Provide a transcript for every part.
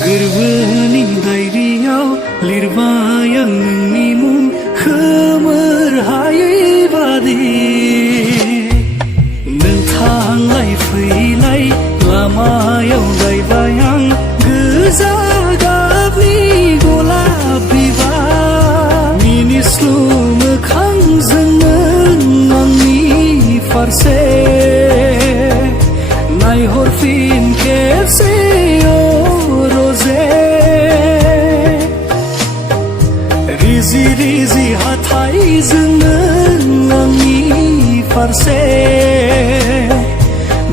गोरबोनि डायरियाव लिरबाय आं नोंनि मुं खोमोर हायै बादि नों थांलाय फैलाय लामायाव गायबाय आं गोजा गाबनि गलाब बिबार मिनिस्लु मोखांजों नों आंनि फारसे नायहरफिन खेबसे रिजि रिजि हाथाइजों नों आंनि फारसे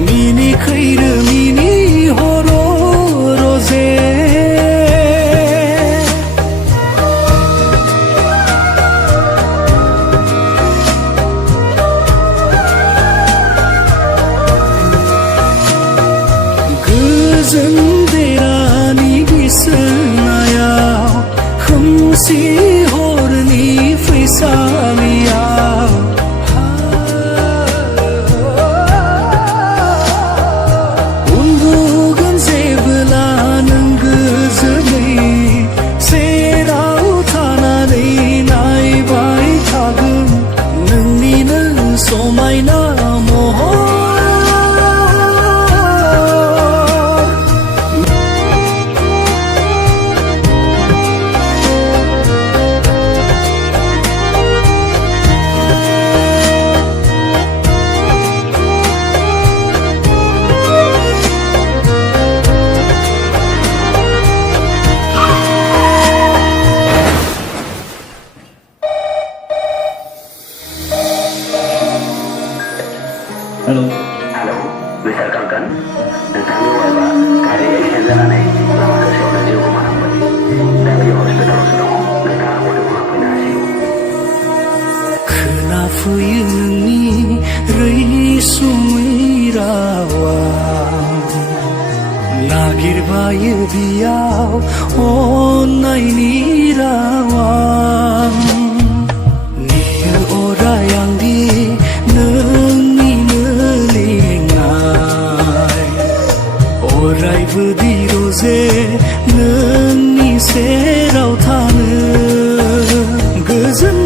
मिनिखैरो मिनिहर रजे गोजोन देरानि बिसोनायाव खोमसि हरनि फैसालियाव उन्दुगोन जेबोला नों गोजोनै सेराव थानानै नायबाय थागोन नोंनिनो समायना महर हेलो मिस्टार कंकन नोंथांनि वाइफआ गारि एक्सिडेन्ट जानानै लामा ससेयावनो जिउ गोमानांबाय दा बियो हस्पिटालावसो दङ नोंथाङा बड'आव फैनो हासिगौ खोनाफैयो नोंनि रैसुमै रावा नागिरबायो बियाव अननायनि रावा नेयो अराय आंदि अरायबो दिरजे नोंनि सेराव थानो गोजोन